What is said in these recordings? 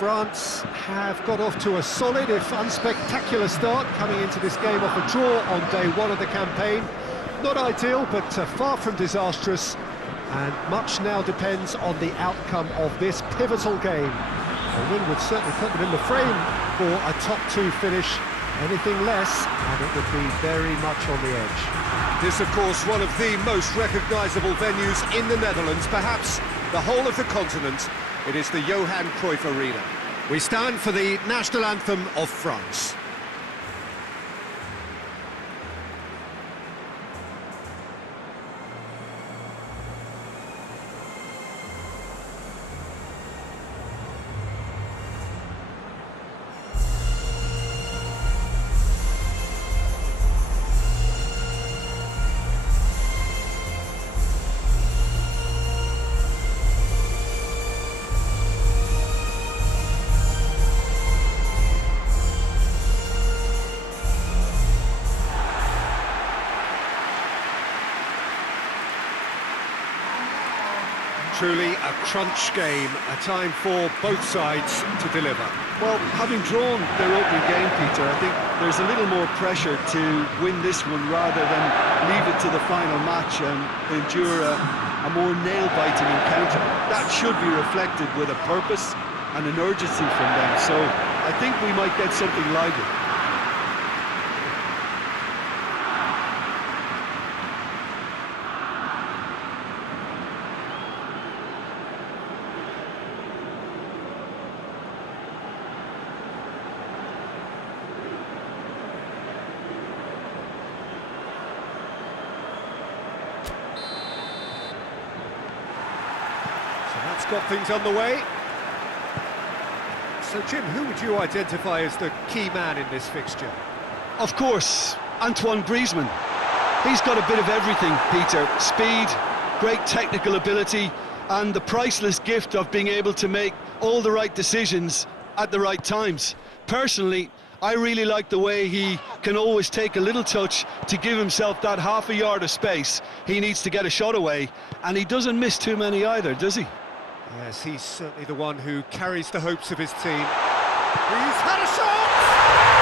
France have got off to a solid, if unspectacular start, coming into this game off a draw on day one of the campaign. Not ideal, but far from disastrous, and much now depends on the outcome of this pivotal game. A win would certainly put them in the frame for a top-2 finish. Anything less, and it would be very much on the edge. This, of course, one of the most recognisable venues in the Netherlands, perhaps the whole of the continent. It is the Johan Cruyff Arena. We stand for the national anthem of France. Truly a crunch game, a time for both sides to deliver. Well, having drawn their opening game, Peter, I think there's a little more pressure to win this one rather than leave it to the final match and endure a more nail-biting encounter. That should be reflected with a purpose and an urgency from them, so I think we might get something lively. That's got things underway. So, Jim, who would you identify as the key man in this fixture? Of course, Antoine Griezmann. He's got a bit of everything, Peter. Speed, great technical ability, and the priceless gift of being able to make all the right decisions at the right times. Personally, I really like the way he can always take a little touch to give himself that half a yard of space he needs to get a shot away, and he doesn't miss too many either, does he? Yes, he's certainly the one who carries the hopes of his team. He's had a shot!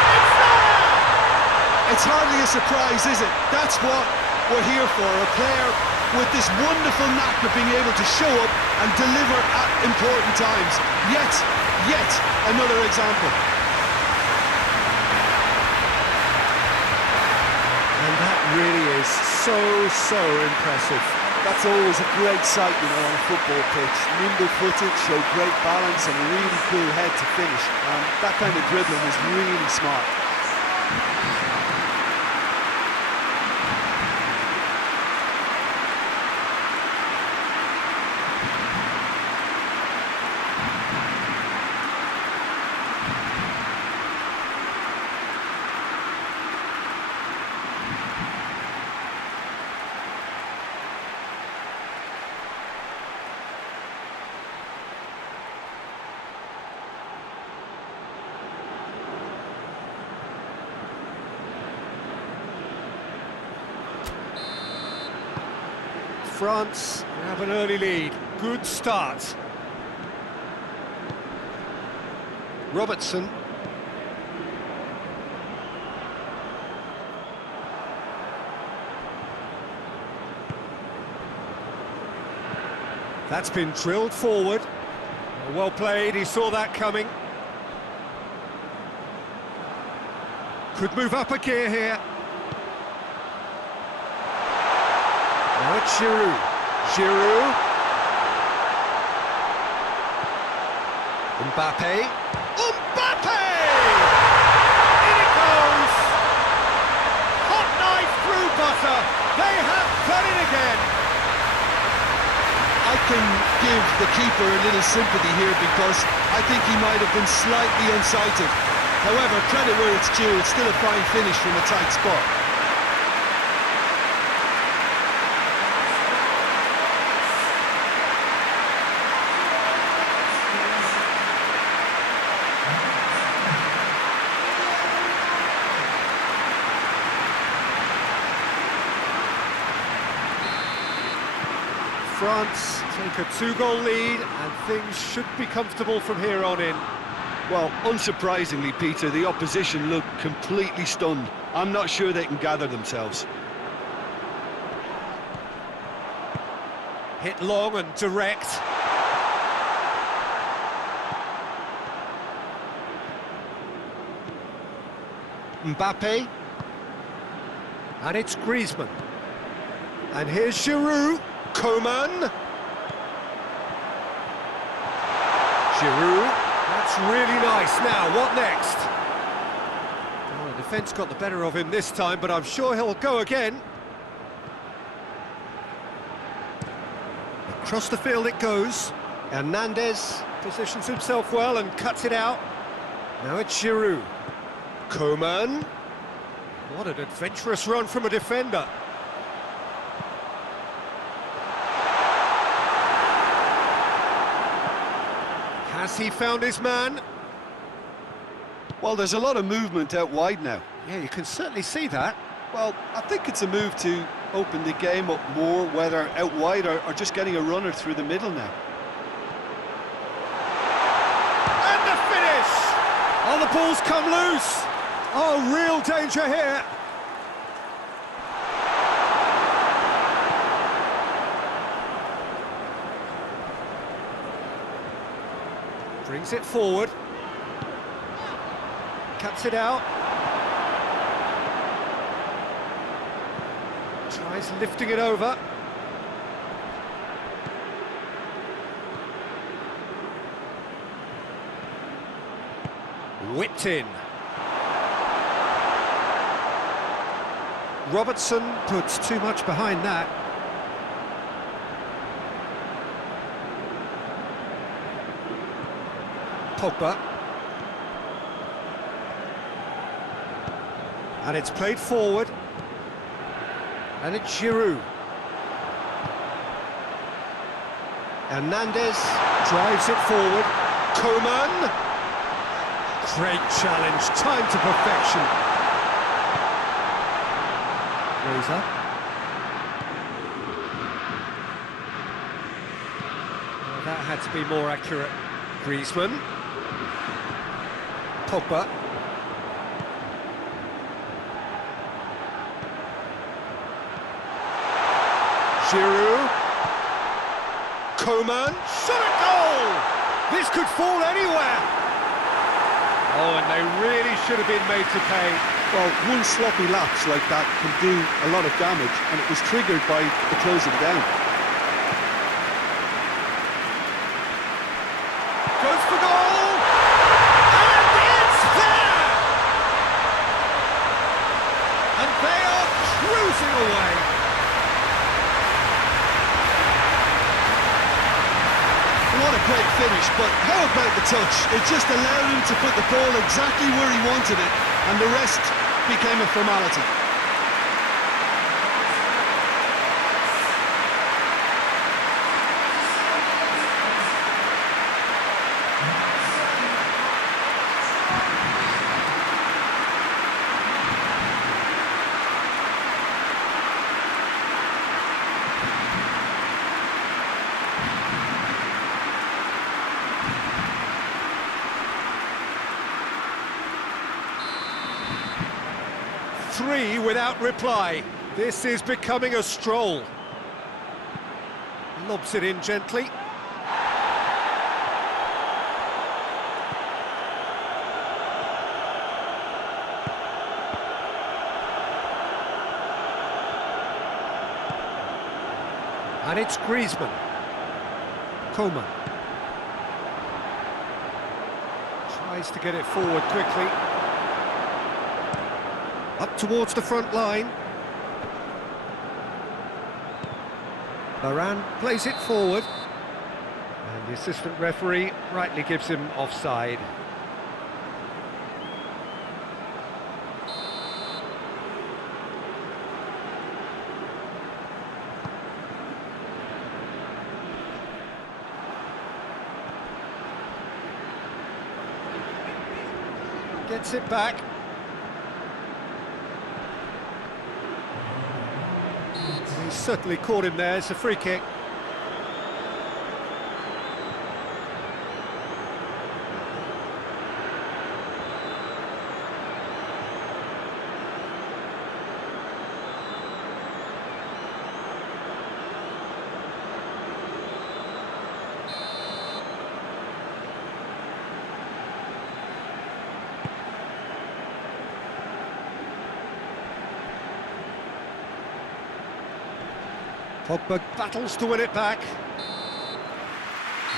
It's there! It's hardly a surprise, is it? That's what we're here for, a player with this wonderful knack of being able to show up and deliver at important times. Yet another example. And that really is so impressive. That's always a great sight, you know, on a football pitch. Nimble-footed, show great balance and a really cool head to finish. That kind of dribbling is really smart. France have an early lead. Good start. Robertson. That's been drilled forward. Well played, he saw that coming. Could move up a gear here. Now it's Giroud. Giroud. Mbappe. Mbappe! In it goes! Hot knife through butter. They have done it again. I can give the keeper a little sympathy here because I think he might have been slightly unsighted. However, credit where it's due, it's still a fine finish from a tight spot. France take a 2-goal lead, and things should be comfortable from here on in. Well, unsurprisingly, Peter, the opposition look completely stunned. I'm not sure they can gather themselves. Hit long and direct. Mbappe. And it's Griezmann. And here's Giroud. Coman. Giroud. That's really nice. Now, what next? Well, the defence got the better of him this time, but I'm sure he'll go again. Across the field it goes. Hernandez positions himself well and cuts it out. Now it's Giroud. Coman. What an adventurous run from a defender. Has he found his man? Well, there's a lot of movement out wide now. Yeah, you can certainly see that. Well, I think it's a move to open the game up more, whether out wide or just getting a runner through the middle now. And the finish! Oh, the ball's come loose! Oh, real danger here! Brings it forward. Cuts it out. Tries lifting it over. Whipped in. Robertson puts too much behind that. Pogba. And it's played forward. And it's Giroud. Hernandez drives it forward. Coman. Great challenge, time to perfection. Rosa. Well, that had to be more accurate. Griezmann. Pogba. Giroud. Coman. Shot a goal! This could fall anywhere! Oh, and they really should have been made to pay. Well, one sloppy lapse like that can do a lot of damage, and it was triggered by the closing down. Goes for goal! And it's there! And they are cruising away. What a great finish, but how about the touch? It just allowed him to put the ball exactly where he wanted it, and the rest became a formality. Three without reply. This is becoming a stroll. Lobs it in gently. And it's Griezmann. Coman. Tries to get it forward quickly. Up towards the front line. Varane plays it forward. And the assistant referee rightly gives him offside. Gets it back. He's certainly caught him there. It's a free kick. Pogba battles to win it back.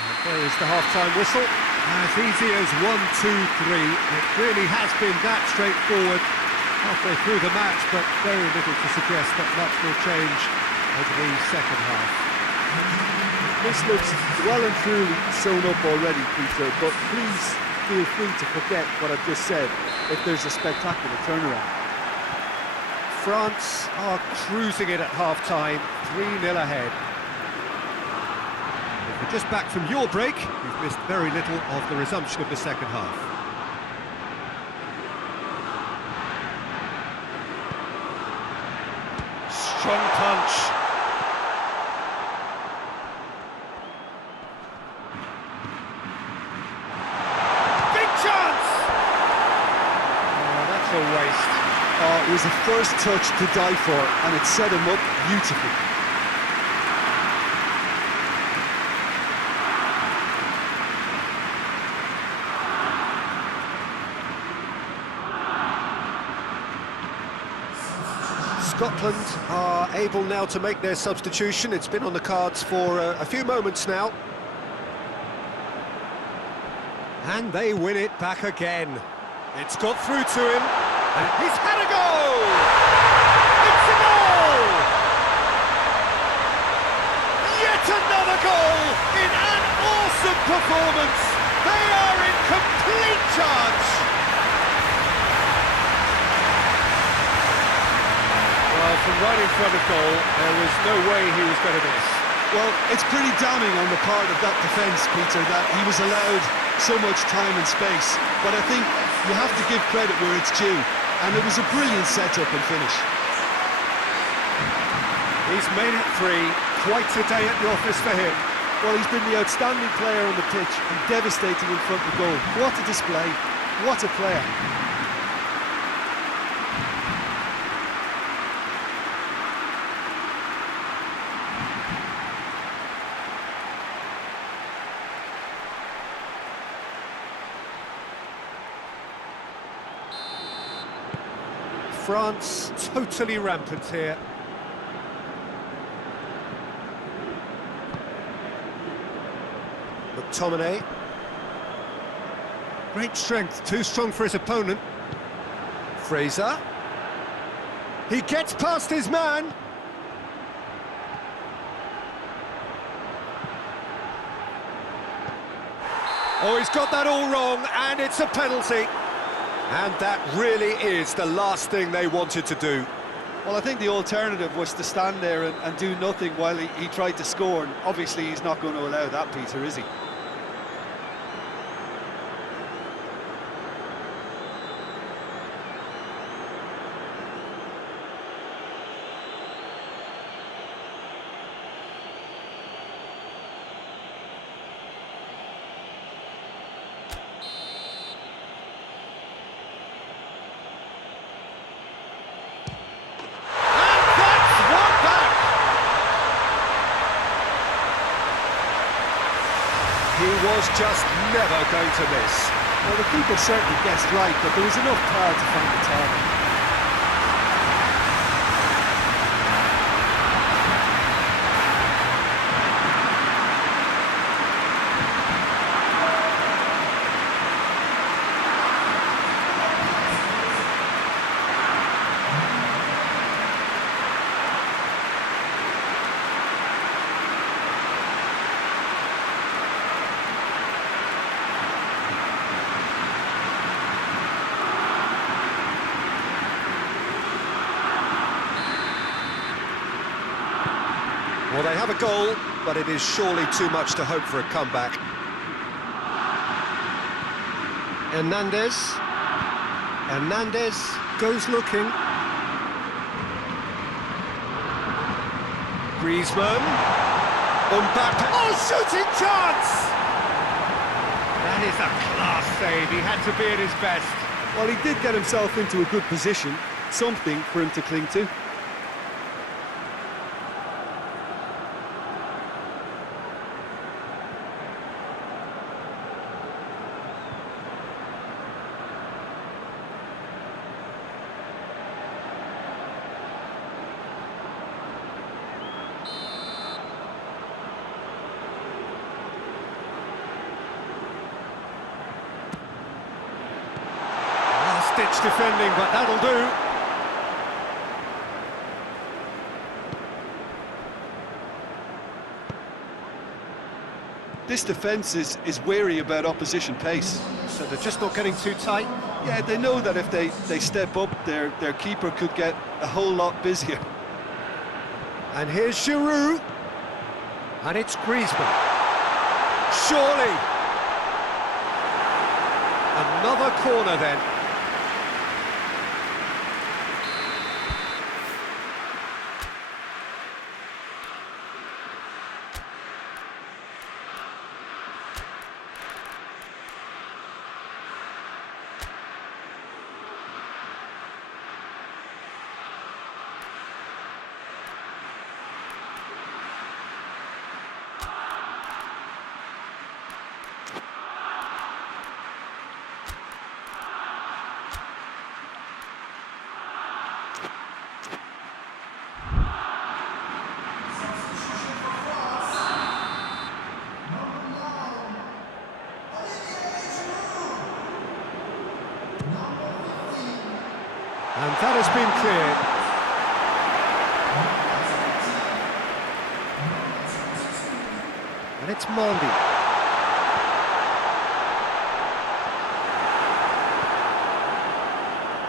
And there is the half-time whistle. As easy as 1-2-3. It really has been that straightforward halfway through the match, but very little to suggest that much will change over the second half. This looks well and truly sewn up already, Peter, but please feel free to forget what I've just said if there's a spectacular turnaround. France are cruising it at half-time, 3-0 ahead. If you're just back from your break, you've missed very little of the resumption of the second half. Strong punch. Big chance! Oh, that's a waste. It was a first touch to die for, and it set him up beautifully. Scotland are able now to make their substitution. It's been on the cards for a few moments now. And they win it back again. It's got through to him, and he's had a goal! It's a goal! Yet another goal in an awesome performance! They are in complete charge! Well, from right in front of goal, there was no way he was going to miss. Well, it's pretty damning on the part of that defence, Peter, that he was allowed so much time and space. But I think you have to give credit where it's due, and it was a brilliant set-up and finish. He's made it three. Quite a day at the office for him. Well, he's been the outstanding player on the pitch and devastating in front of goal. What a display. What a player. France totally rampant here. McTominay. Great strength, too strong for his opponent. Fraser. He gets past his man. Oh, he's got that all wrong, and it's a penalty. And that really is the last thing they wanted to do. Well, I think the alternative was to stand there and do nothing while he tried to score, and obviously he's not going to allow that, Peter, is he? He was just never going to miss. Well, the keeper certainly guessed right, but there was enough power to find the target. Well, they have a goal, but it is surely too much to hope for a comeback. Hernandez goes looking. Griezmann. Mbappe. Oh, shooting chance! That is a class save. He had to be at his best. Well, he did get himself into a good position, something for him to cling to. Great-pitch defending, but that'll do. This defence is wary about opposition pace. So they're just not getting too tight. Yeah, they know that if they step up, their keeper could get a whole lot busier. And here's Giroud. And it's Griezmann. Surely. Another corner then. And that has been cleared. And it's Mondi.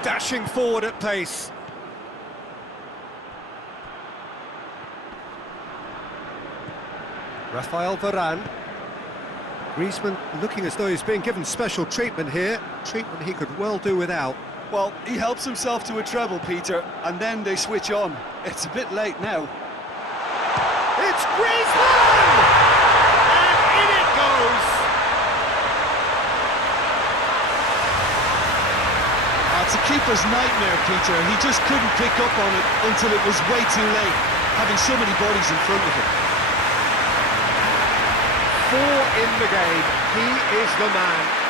Dashing forward at pace. Rafael Varane. Griezmann looking as though he's being given special treatment here. Treatment he could well do without. Well, he helps himself to a treble, Peter, and then they switch on. It's a bit late now. It's Griezmann! And in it goes! It's a keeper's nightmare, Peter. He just couldn't pick up on it until it was way too late, having so many bodies in front of him. 4 in the game. He is the man.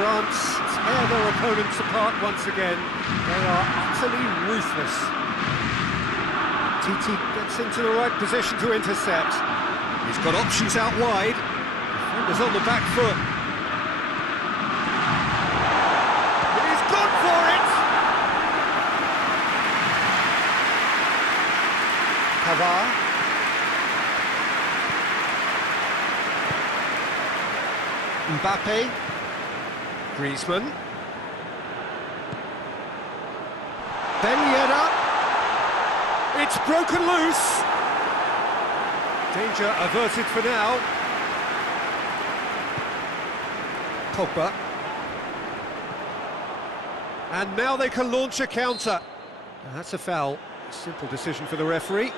France tear their opponents apart once again. They are utterly ruthless. TT gets into the right position to intercept. He's got options out wide. Defender's on the back foot. He's gone for it! Pavard. Mbappe. Griezmann. Ben Yedder. It's broken loose. Danger averted for now. Pogba. And now they can launch a counter. And that's a foul. Simple decision for the referee.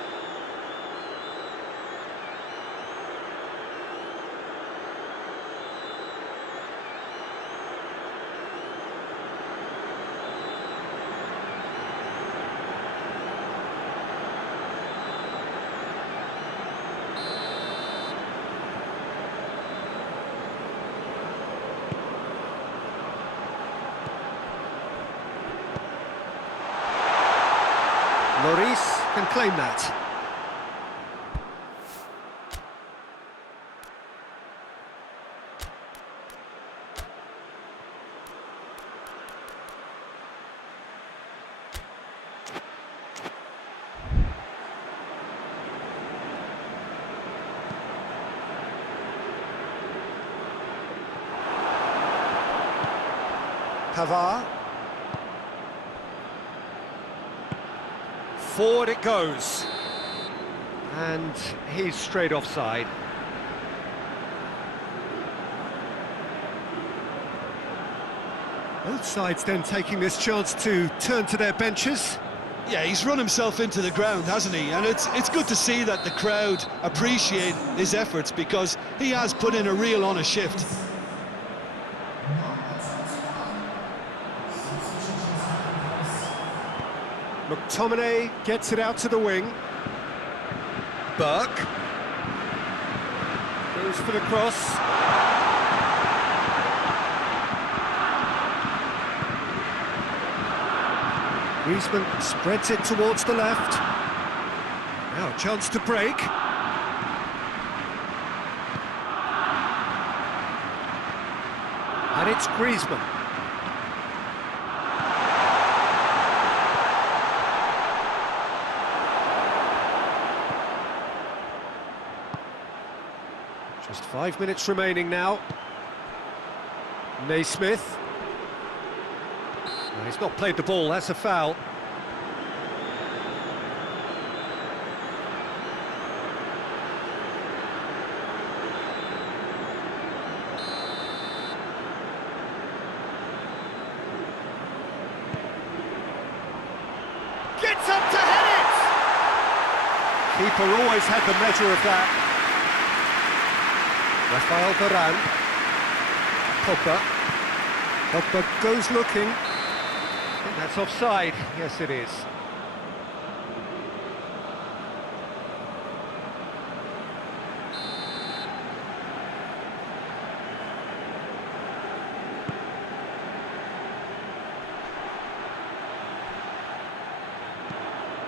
Lloris can claim that. Pavard. Forward it goes. And he's straight offside. Both sides then taking this chance to turn to their benches. Yeah, he's run himself into the ground, hasn't he? And it's good to see that the crowd appreciate his efforts, because he has put in a real honest shift. McTominay gets it out to the wing. Burke. Goes for the cross. Griezmann spreads it towards the left. Now a chance to break. And it's Griezmann. Just 5 minutes remaining now. Naismith. He's not played the ball, that's a foul. Gets up to head it! Keeper always had the measure of that. Rafael Varane. Pogba goes looking. I think that's offside. Yes, it is.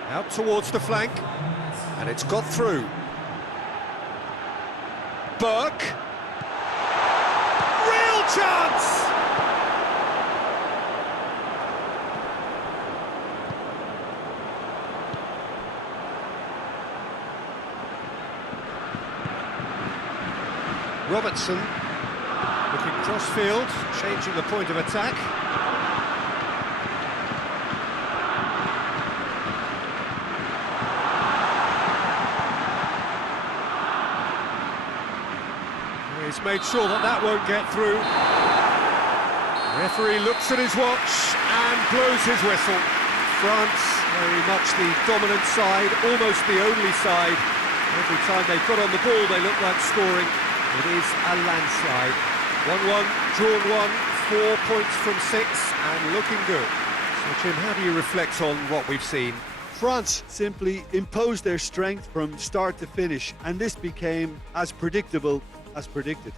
Out towards the flank, and it's got through. Burke. Real chance! Robertson looking cross-field, changing the point of attack. He's made sure that that won't get through. The referee looks at his watch and blows his whistle. France, very much the dominant side, almost the only side. Every time they got on the ball, they look like scoring. It is a landslide. 1-1, drawn 1, 4 points from 6, and looking good. So, Jim, how do you reflect on what we've seen? France simply imposed their strength from start to finish, and this became as predictable as predicted.